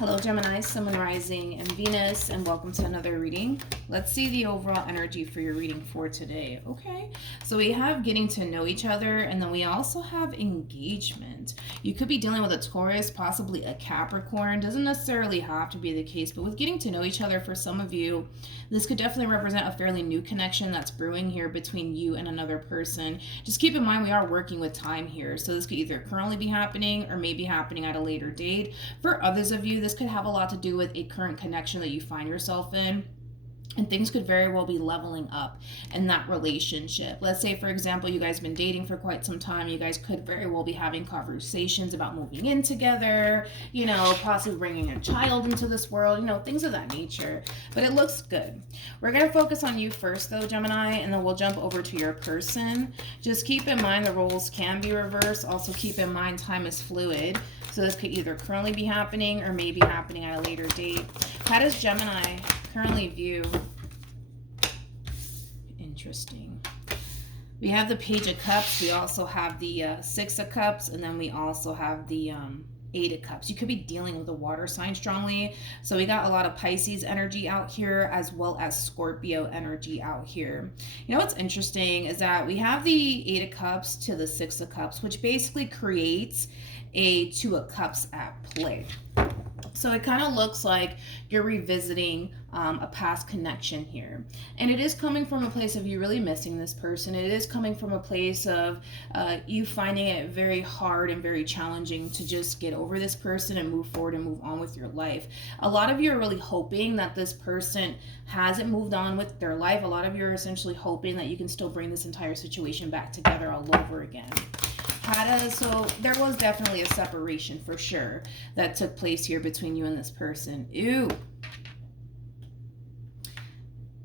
Hello Gemini, Sun, Moon, Rising, and Venus, and welcome to another reading. Let's see the overall energy for your reading for today. Okay, so we have getting to know each other, and then we also have engagement. You could be dealing with a Taurus, possibly a Capricorn. Doesn't necessarily have to be the case, but with getting to know each other, for some of you, this could definitely represent a fairly new connection that's brewing here between you and another person. Just keep in mind we are working with time here, so this could either currently be happening or maybe happening at a later date. For others of you, this could have a lot to do with a current connection that you find yourself in. And things could very well be leveling up in that relationship. Let's say, for example, you guys have been dating for quite some time. You guys could very well be having conversations about moving in together, possibly bringing a child into this world, things of that nature. But it looks good. We're going to focus on you first, though, Gemini, and then we'll jump over to your person. Just keep in mind the roles can be reversed. Also keep in mind time is fluid. So this could either currently be happening or maybe happening at a later date. How does Gemini currently view? Interesting. We have the Page of Cups. We also have the Six of Cups. And then we also have the Eight of Cups. You could be dealing with a water sign strongly. So we got a lot of Pisces energy out here as well as Scorpio energy out here. You know what's interesting is that we have the Eight of Cups to the Six of Cups, which basically creates a Two of Cups at play. So it kind of looks like you're revisiting a past connection here. And it is coming from a place of you really missing this person. It is coming from a place of you finding it very hard and very challenging to just get over this person and move forward and move on with your life. A lot of you are really hoping that this person hasn't moved on with their life. A lot of you are essentially hoping that you can still bring this entire situation back together all over again. So there was definitely a separation for sure that took place here between you and this person. Ew.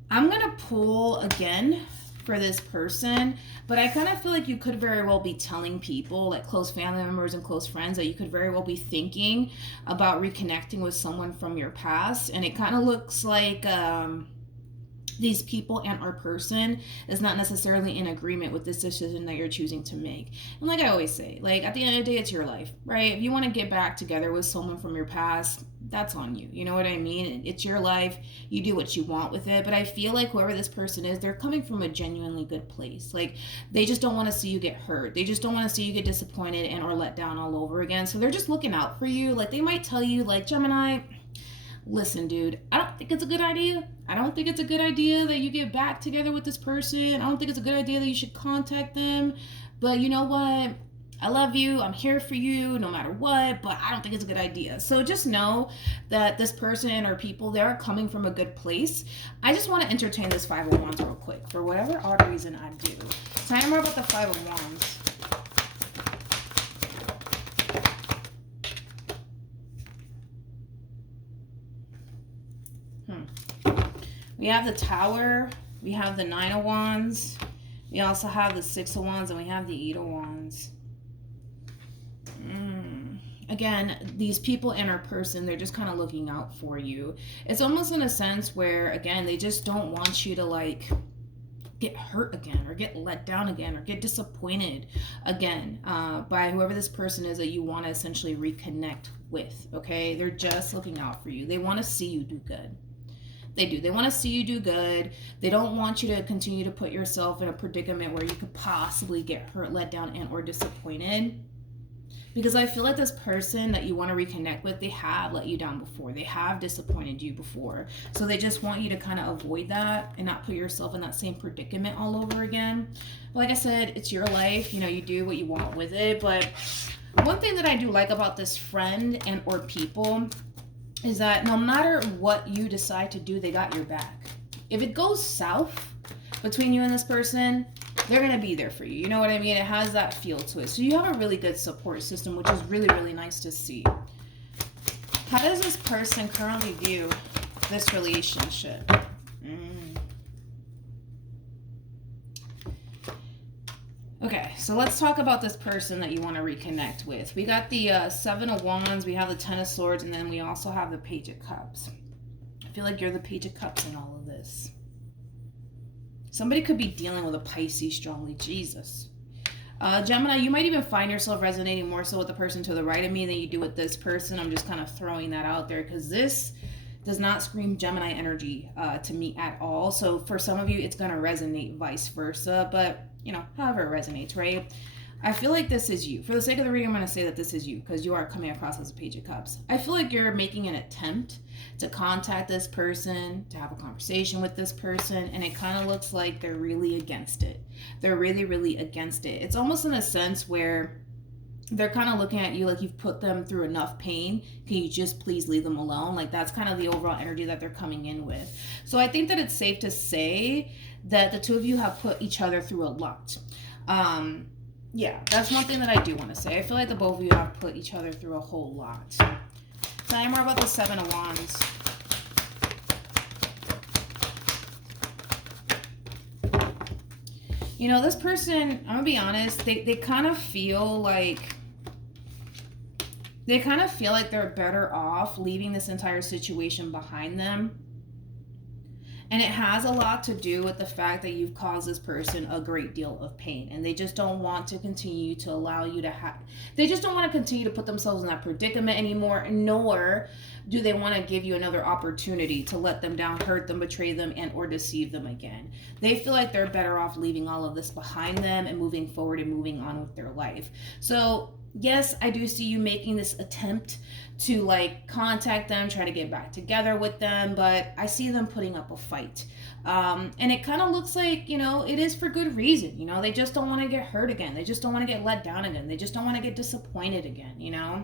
I'm going to pull again for this person, but I kind of feel like you could very well be telling people, like close family members and close friends, that you could very well be thinking about reconnecting with someone from your past. And it kind of looks like these people and our person is not necessarily in agreement with this decision that you're choosing to make. And like I always say, like at the end of the day, it's your life, right? If you want to get back together with someone from your past, that's on you. You know what I mean? It's your life. You do what you want with it. But I feel like whoever this person is, they're coming from a genuinely good place. Like they just don't want to see you get hurt. They just don't want to see you get disappointed and or let down all over again. So they're just looking out for you. Like they might tell you, like, Gemini, listen, dude, I don't think it's a good idea. I don't think it's a good idea that you get back together with this person. I don't think it's a good idea that you should contact them. But you know what? I love you. I'm here for you no matter what, but I don't think it's a good idea. So just know that this person or people, they're coming from a good place. I just want to entertain this Five of Wands real quick for whatever odd reason I do. Tell me more about the Five of Wands. We have the Tower, we have the Nine of Wands, we also have the Six of Wands, and we have the Eight of Wands. Again, these people and our person, they're just kind of looking out for you. It's almost in a sense where, again, they just don't want you to like get hurt again or get let down again or get disappointed again by whoever this person is that you want to essentially reconnect with, okay? They're just looking out for you. They want to see you do good. They do. They want to see you do good. They don't want you to continue to put yourself in a predicament where you could possibly get hurt, let down, and or disappointed. Because I feel like this person that you want to reconnect with, they have let you down before. They have disappointed you before. So they just want you to kind of avoid that and not put yourself in that same predicament all over again. But like I said, it's your life. You do what you want with it. But one thing that I do like about this friend and or people is that no matter what you decide to do, they got your back. If it goes south between you and this person, they're going to be there for you. You know what I mean? It has that feel to it. So you have a really good support system, which is really, really nice to see. How does this person currently view this relationship? Okay, so let's talk about this person that you want to reconnect with. We got the Seven of Wands, we have the Ten of Swords, and then we also have the Page of Cups. I feel like you're the Page of Cups in all of this. Somebody could be dealing with a Pisces strongly. Jesus. Gemini, you might even find yourself resonating more so with the person to the right of me than you do with this person. I'm just kind of throwing that out there because this does not scream Gemini energy to me at all. So for some of you, it's going to resonate vice versa. But, you know, however it resonates, right? I feel like this is you. For the sake of the reading, I'm going to say that this is you because you are coming across as a Page of Cups. I feel like you're making an attempt to contact this person, to have a conversation with this person, and it kind of looks like they're really against it. They're really, really against it. It's almost in a sense where they're kind of looking at you like you've put them through enough pain. Can you just please leave them alone? Like that's kind of the overall energy that they're coming in with. So I think that it's safe to say that the two of you have put each other through a lot. Yeah, that's one thing that I do want to say. I feel like the both of you have put each other through a whole lot. Tell me more about the Seven of Wands. You know, this person, I'm going to be honest, they kind of feel like they're better off leaving this entire situation behind them. And it has a lot to do with the fact that you've caused this person a great deal of pain. And they just don't want to continue to allow you to they just don't want to continue to put themselves in that predicament anymore, nor do they want to give you another opportunity to let them down, hurt them, betray them, and or deceive them again. They feel like they're better off leaving all of this behind them and moving forward and moving on with their life. So yes, I do see you making this attempt to like contact them, try to get back together with them, but I see them putting up a fight. And it kind of looks like, you know, it is for good reason. You know, they just don't want to get hurt again. They just don't want to get let down again. They just don't want to get disappointed again, you know?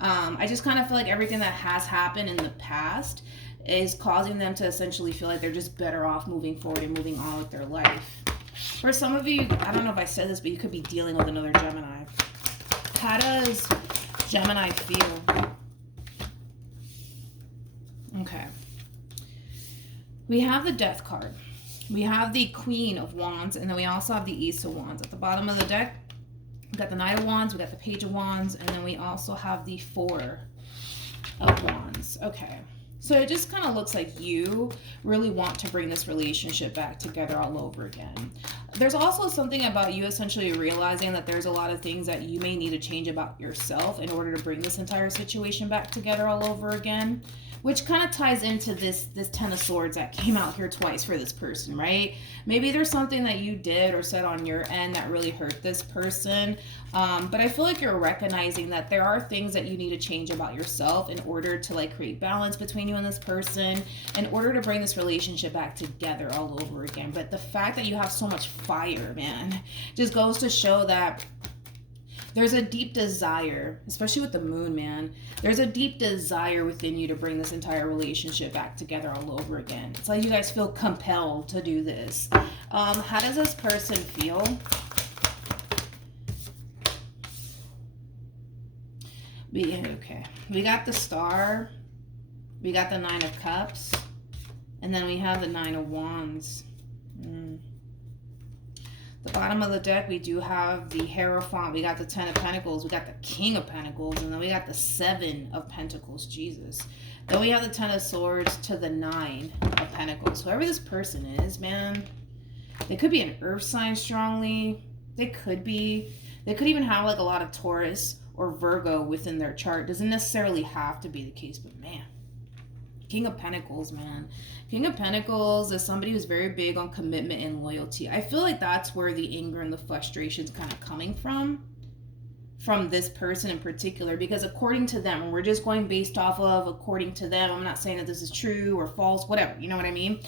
I just kind of feel like everything that has happened in the past is causing them to essentially feel like they're just better off moving forward and moving on with their life. For some of you, I don't know if I said this, but you could be dealing with another Gemini. How does Gemini feel? Okay. We have the Death card. We have the Queen of Wands, and then we also have the Ace of Wands. At the bottom of the deck, we got the Knight of Wands, we got the Page of Wands, and then we also have the Four of Wands. Okay. So it just kind of looks like you really want to bring this relationship back together all over again. There's also something about you essentially realizing that there's a lot of things that you may need to change about yourself in order to bring this entire situation back together all over again, which kind of ties into this Ten of Swords that came out here twice for this person, right? Maybe there's something that you did or said on your end that really hurt this person, but I feel like you're recognizing that there are things that you need to change about yourself in order to like create balance between you and this person, in order to bring this relationship back together all over again. But the fact that you have so much fire, man, just goes to show that there's a deep desire, especially with the moon, man. There's a deep desire within you to bring this entire relationship back together all over again. It's like you guys feel compelled to do this. How does this person feel? Okay. We got the Star. We got the Nine of Cups. And then we have the Nine of Wands. The bottom of the deck, we do have the Hierophant. We got the Ten of Pentacles. We got the King of Pentacles. And then we got the Seven of Pentacles. Jesus. Then we have the Ten of Swords to the Nine of Pentacles. Whoever this person is, man, they could be an earth sign strongly. They could be. They could even have like a lot of Taurus or Virgo within their chart. Doesn't necessarily have to be the case, but man. King of Pentacles, man. King of Pentacles is somebody who's very big on commitment and loyalty. I feel like that's where the anger and the frustration is kind of coming from this person in particular, because according to them, and we're just going based off of according to them, I'm not saying that this is true or false, whatever, you know what I mean?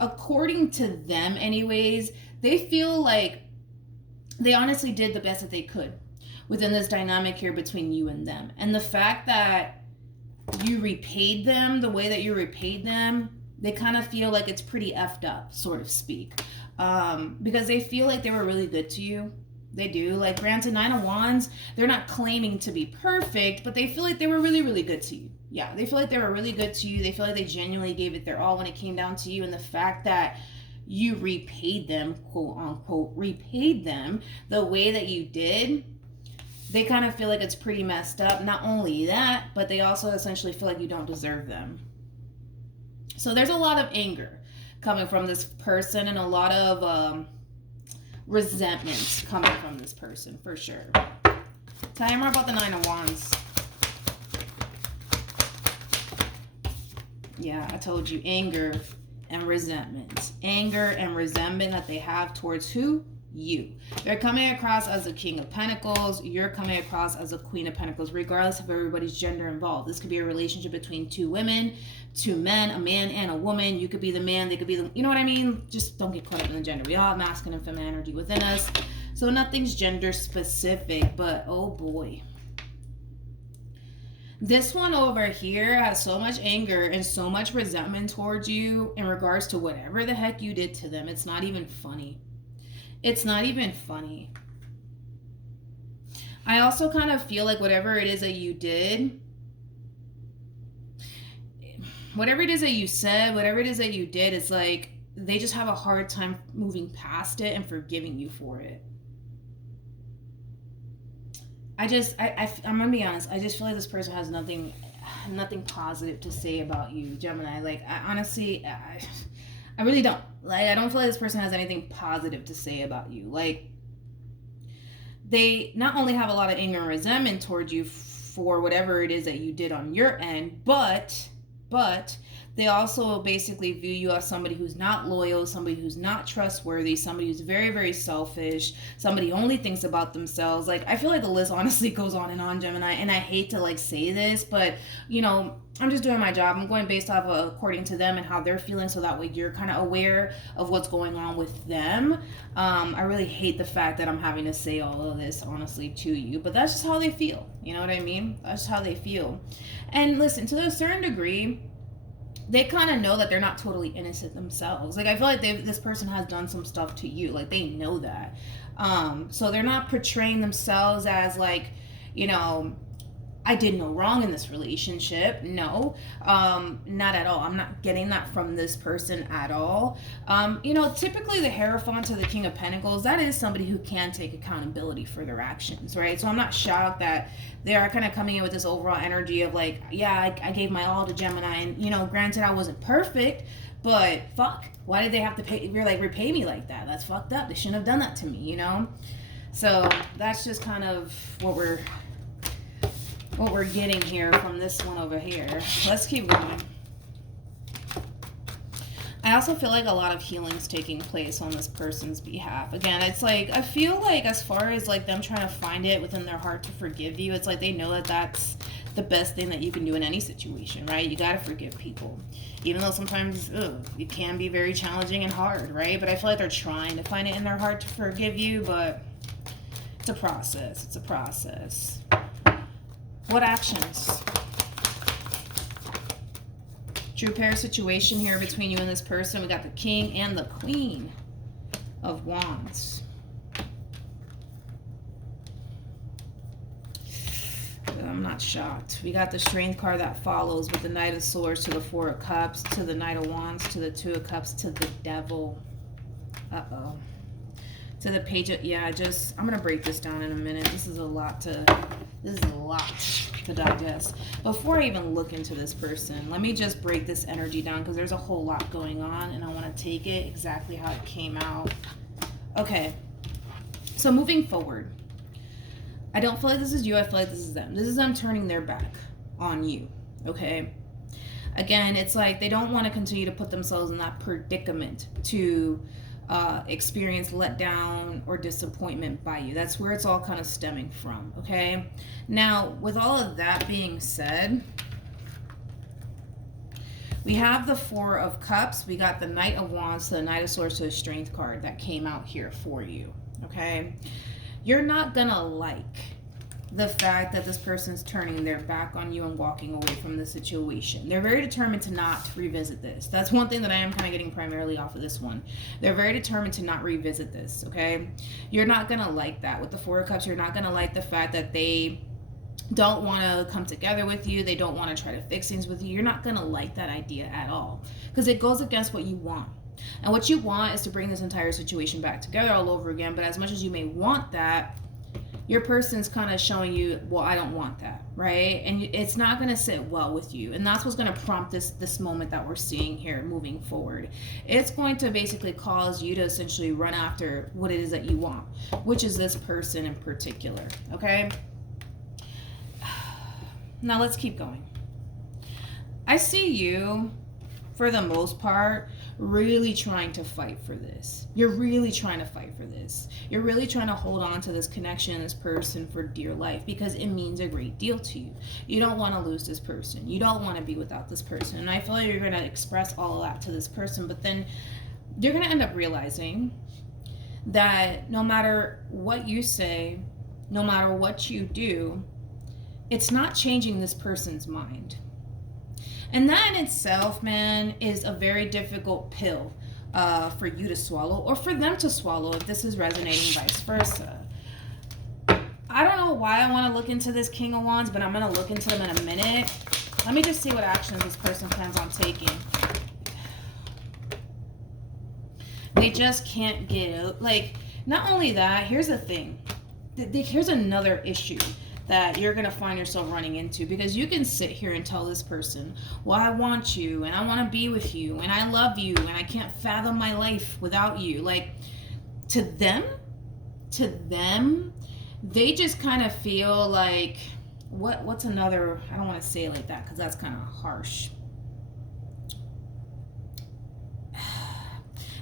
According to them anyways, they feel like they honestly did the best that they could within this dynamic here between you and them. And the fact that you repaid them the way that you repaid them, they kind of feel like it's pretty effed up, sort of speak, because they feel like they were really good to you. They do. Like, granted, Nine of Wands, they're not claiming to be perfect, but they feel like they were really, really good to you. Yeah, they feel like they were really good to you. They feel like they genuinely gave it their all when it came down to you. And the fact that you repaid them, quote unquote, repaid them the way that you did, they kind of feel like it's pretty messed up. Not only that, but they also essentially feel like you don't deserve them. So there's a lot of anger coming from this person, and a lot of resentment coming from this person, for sure. Tell me more about the Nine of Wands. Yeah, I told you, anger and resentment. Anger and resentment that they have towards who? You. They're coming across as a King of Pentacles. You're coming across as a Queen of Pentacles, regardless of everybody's gender involved. This could be a relationship between two women, two men, a man and a woman. You could be the man, they could be the, you know what I mean? Just don't get caught up in the gender. We all have masculine and feminine energy within us. So nothing's gender specific, but oh boy. This one over here has so much anger and so much resentment towards you in regards to whatever the heck you did to them. It's not even funny. It's not even funny. I also kind of feel like whatever it is that you did, whatever it is that you said, whatever it is that you did, it's like they just have a hard time moving past it and forgiving you for it. I'm gonna be honest, I just feel like this person has nothing positive to say about you, Gemini. Like, I really don't. Like, I don't feel like this person has anything positive to say about you. Like, they not only have a lot of anger and resentment towards you for whatever it is that you did on your end, but they also basically view you as somebody who's not loyal, somebody who's not trustworthy, somebody who's very, very selfish, somebody who only thinks about themselves. Like, I feel like the list honestly goes on, Gemini, and I hate to like say this, but you know, I'm just doing my job. I'm going based off of according to them and how they're feeling, so that way you're kind of aware of what's going on with them. I really hate the fact that I'm having to say all of this honestly to you, but that's just how they feel. You know what I mean? That's just how they feel. And listen, to a certain degree, they kind of know that they're not totally innocent themselves. Like, I feel like this person has done some stuff to you. Like, they know that. So they're not portraying themselves as like, you know, I did no wrong in this relationship. No, not at all. I'm not getting that from this person at all. You know, typically the Hierophant to the King of Pentacles, that is somebody who can take accountability for their actions, right? So I'm not shocked that they are kind of coming in with this overall energy of like, yeah, I gave my all to Gemini, and you know, granted I wasn't perfect, but fuck, why did they have to repay me like that? That's fucked up. They shouldn't have done that to me, you know? So that's just kind of what we're getting here from this one over here. Let's keep going. I also feel like a lot of healing's taking place on this person's behalf. Again, it's like, I feel like as far as like them trying to find it within their heart to forgive you, it's like they know that that's the best thing that you can do in any situation, right? You got to forgive people. Even though sometimes it can be very challenging and hard, right? But I feel like they're trying to find it in their heart to forgive you, but it's a process. It's a process. What actions? True pair situation here between you and this person. We got the King and the Queen of Wands. I'm not shocked. We got the Strength card that follows with the Knight of Swords to the Four of Cups, to the Knight of Wands, to the Two of Cups, to the Devil. Uh-oh. To the Page of... Yeah, I'm going to break this down in a minute. This is a lot to digest. Before I even look into this person, let me just break this energy down because there's a whole lot going on and I want to take it exactly how it came out. Okay. So moving forward, I don't feel like this is you. I feel like this is them. This is them turning their back on you. Okay. Again, it's like they don't want to continue to put themselves in that predicament to experience letdown or disappointment by you. That's where it's all kind of stemming from, okay? Now, with all of that being said, we have the Four of Cups. We got the Knight of Wands to the Knight of Swords to the Strength card that came out here for you, okay? You're not gonna like the fact that this person's turning their back on you and walking away from the situation. They're very determined to not revisit this. That's one thing that I am kind of getting primarily off of this one. They're very determined to not revisit this, okay? You're not going to like that. With the Four of Cups, you're not going to like the fact that they don't want to come together with you. They don't want to try to fix things with you. You're not going to like that idea at all because it goes against what you want. And what you want is to bring this entire situation back together all over again. But as much as you may want that, your person's kind of showing you, well, I don't want that, right? And it's not going to sit well with you. And that's what's going to prompt this moment that we're seeing here moving forward. It's going to basically cause you to essentially run after what it is that you want, which is this person in particular, okay? Now let's keep going. I see you, for the most part, really trying to fight for this. You're really trying to fight for this. You're really trying to hold on to this connection, this person for dear life, because it means a great deal to you. You don't want to lose this person. You don't want to be without this person. And I feel like you're going to express all of that to this person, but then you're going to end up realizing that no matter what you say, no matter what you do, it's not changing this person's mind. And that in itself, man, is a very difficult pill for you to swallow, or for them to swallow if this is resonating, vice versa. I don't know why I want to look into this King of Wands, but I'm going to look into them in a minute. Let me just see what actions this person plans on taking. They just can't get out. Like, not only that, here's the thing. Here's another issue that you're going to find yourself running into, because you can sit here and tell this person, well, I want you and I want to be with you and I love you and I can't fathom my life without you. Like, to them, they just kind of feel like, what's another, I don't want to say it like that because that's kind of harsh.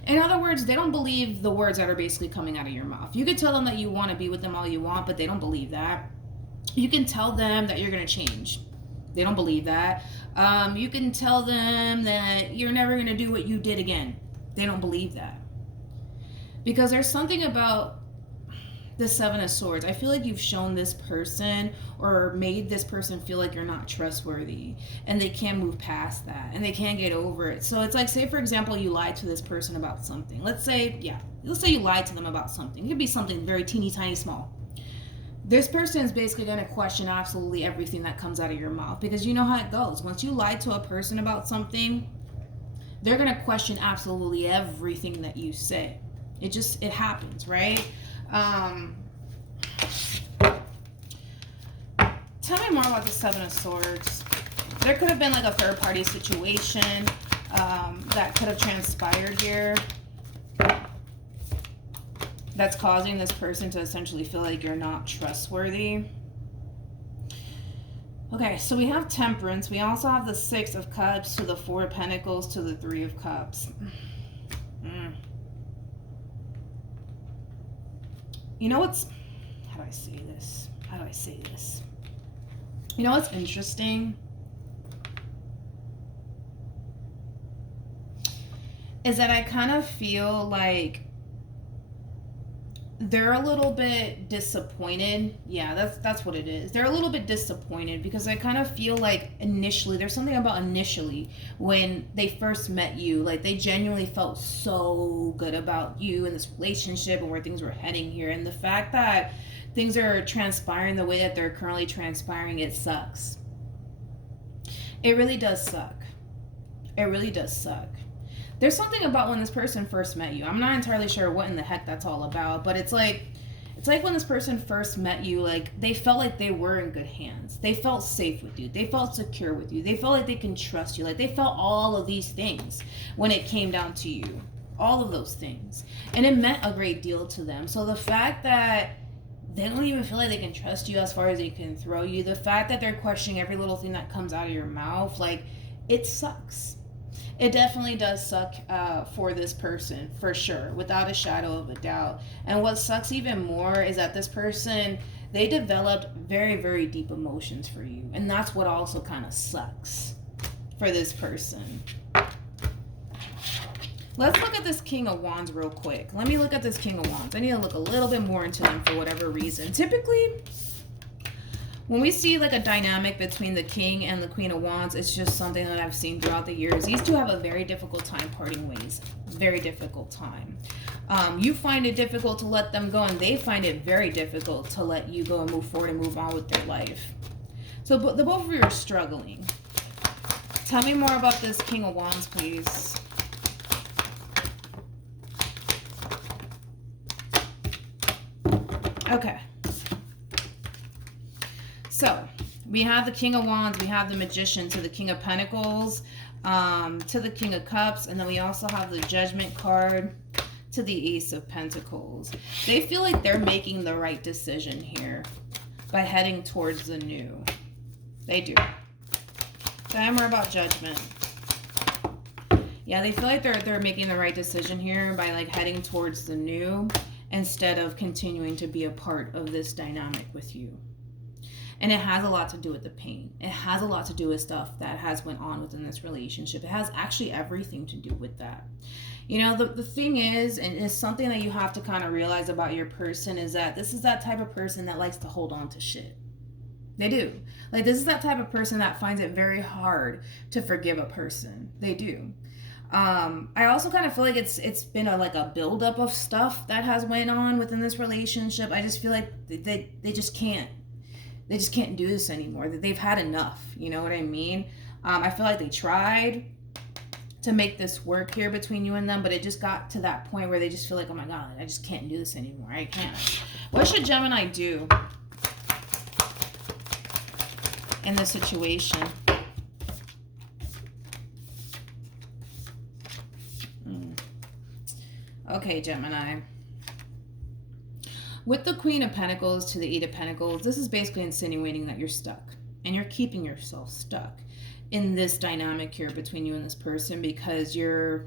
In other words, they don't believe the words that are basically coming out of your mouth. You could tell them that you want to be with them all you want, but they don't believe that. You can tell them that you're going to change. They don't believe that. You can tell them that you're never going to do what you did again. They don't believe that. Because there's something about the Seven of Swords. I feel like you've shown this person or made this person feel like you're not trustworthy, and they can't move past that and they can't get over it. So it's like, say for example, you lied to this person about something. Let's say you lied to them about something. It could be something very teeny tiny small. This person is basically going to question absolutely everything that comes out of your mouth, because you know how it goes. Once you lie to a person about something, they're going to question absolutely everything that you say. It happens, right? Tell me more about the Seven of Swords. There could have been like a third party situation that could have transpired here, that's causing this person to essentially feel like you're not trustworthy. Okay, so we have Temperance. We also have the Six of Cups to the Four of Pentacles to the Three of Cups. You know what's... How do I say this? You know what's interesting? Is that I kind of feel like they're a little bit disappointed. Yeah, that's what it is. They're a little bit disappointed because I kind of feel like initially, there's something about initially when they first met you, like they genuinely felt so good about you and this relationship and where things were heading here. And the fact that things are transpiring the way that they're currently transpiring, it sucks. It really does suck. It really does suck. There's something about when this person first met you. I'm not entirely sure what in the heck that's all about, but it's like when this person first met you, like they felt like they were in good hands. They felt safe with you. They felt secure with you. They felt like they can trust you. Like they felt all of these things when it came down to you. All of those things. And it meant a great deal to them. So the fact that they don't even feel like they can trust you as far as they can throw you, the fact that they're questioning every little thing that comes out of your mouth, like it sucks. It definitely does suck for this person, for sure, without a shadow of a doubt. And what sucks even more is that this person, they developed very, very deep emotions for you. And that's what also kind of sucks for this person. Let's look at this King of Wands real quick. Let me look at this King of Wands. I need to look a little bit more into them for whatever reason. Typically, when we see like a dynamic between the King and the Queen of Wands, it's just something that I've seen throughout the years. These two have a very difficult time parting ways. Very difficult time. You find it difficult to let them go, and they find it very difficult to let you go and move forward and move on with their life. So the both of you are struggling. Tell me more about this King of Wands, please. Okay. So we have the King of Wands, we have the Magician to the King of Pentacles, to the King of Cups, and then we also have the Judgment card to the Ace of Pentacles. They feel like they're making the right decision here by heading towards the new. They do. Tell me more about Judgment. Yeah, they feel like they're making the right decision here by like heading towards the new instead of continuing to be a part of this dynamic with you. And it has a lot to do with the pain. It has a lot to do with stuff that has went on within this relationship. It has actually everything to do with that. You know, the thing is, and it's something that you have to kind of realize about your person, is that this is that type of person that likes to hold on to shit. They do. Like, this is that type of person that finds it very hard to forgive a person. They do. I also kind of feel like it's been a buildup of stuff that has went on within this relationship. I just feel like they just can't do this anymore. They've had enough. You know what I mean? I feel like they tried to make this work here between you and them, but it just got to that point where they just feel like, oh my God, I just can't do this anymore. I can't. What should Gemini do in this situation? Okay, Gemini. With the Queen of Pentacles to the Eight of Pentacles, this is basically insinuating that you're stuck. And you're keeping yourself stuck in this dynamic here between you and this person because you're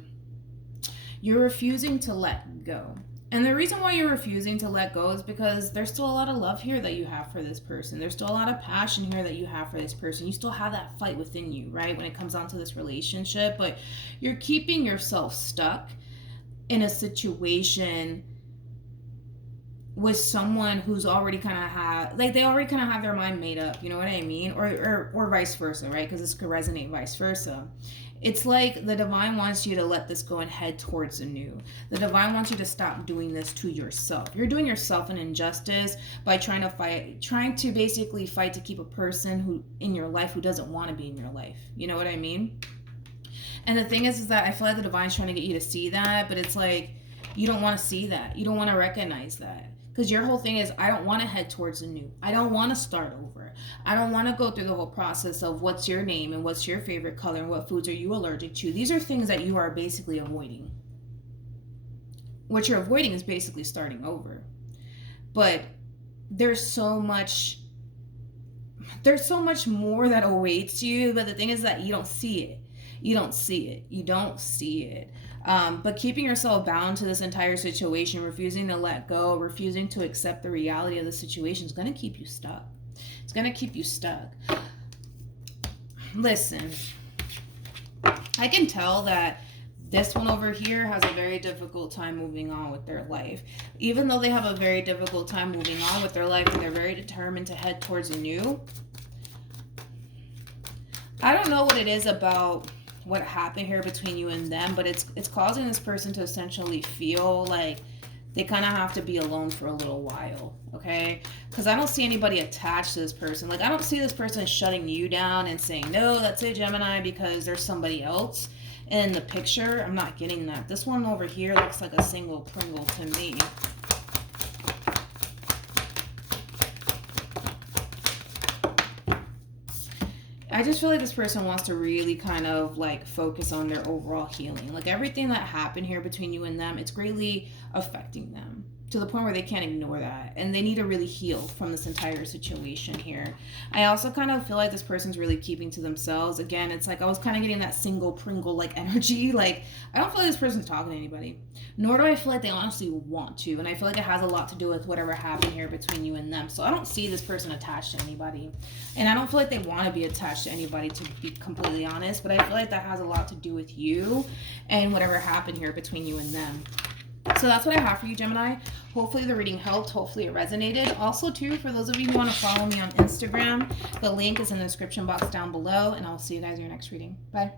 refusing to let go. And the reason why you're refusing to let go is because there's still a lot of love here that you have for this person. There's still a lot of passion here that you have for this person. You still have that fight within you, right? When it comes down to this relationship, but you're keeping yourself stuck in a situation with someone who's already kind of they already kind of have their mind made up, you know what I mean? Or vice versa, right? Because this could resonate vice versa. It's like the divine wants you to let this go and head towards the new. The divine wants you to stop doing this to yourself. You're doing yourself an injustice by trying to basically fight to keep a person who in your life who doesn't want to be in your life. You know what I mean? And the thing is that I feel like the divine's trying to get you to see that, but it's like you don't want to see that. You don't want to recognize that. Because your whole thing is, I don't want to head towards the new. I don't want to start over. I don't want to go through the whole process of what's your name and what's your favorite color and what foods are you allergic to. These are things that you are basically avoiding. What you're avoiding is basically starting over. But there's so much more that awaits you. But the thing is that you don't see it. You don't see it. You don't see it. But keeping yourself bound to this entire situation, refusing to let go, refusing to accept the reality of the situation is going to keep you stuck. It's going to keep you stuck. Listen, I can tell that this one over here has a very difficult time moving on with their life. Even though they have a very difficult time moving on with their life and they're very determined to head towards a new, I don't know what it is about what happened here between you and them, but it's causing this person to essentially feel like they kind of have to be alone for a little while, okay? Because I don't see anybody attached to this person. Like, I don't see this person shutting you down and saying, no, that's it, Gemini, because there's somebody else in the picture. I'm not getting that. This one over here looks like a single Pringle to me. I just feel like this person wants to really kind of like focus on their overall healing. Like everything that happened here between you and them, it's greatly affecting them to the point where they can't ignore that. And they need to really heal from this entire situation here. I also kind of feel like this person's really keeping to themselves. Again, it's like I was kind of getting that single Pringle like energy. Like I don't feel like this person's talking to anybody. Nor do I feel like they honestly want to. And I feel like it has a lot to do with whatever happened here between you and them. So I don't see this person attached to anybody. And I don't feel like they want to be attached to anybody, to be completely honest. But I feel like that has a lot to do with you and whatever happened here between you and them. So that's what I have for you, Gemini. Hopefully the reading helped. Hopefully it resonated. Also, too, for those of you who want to follow me on Instagram, the link is in the description box down below. And I'll see you guys in your next reading. Bye.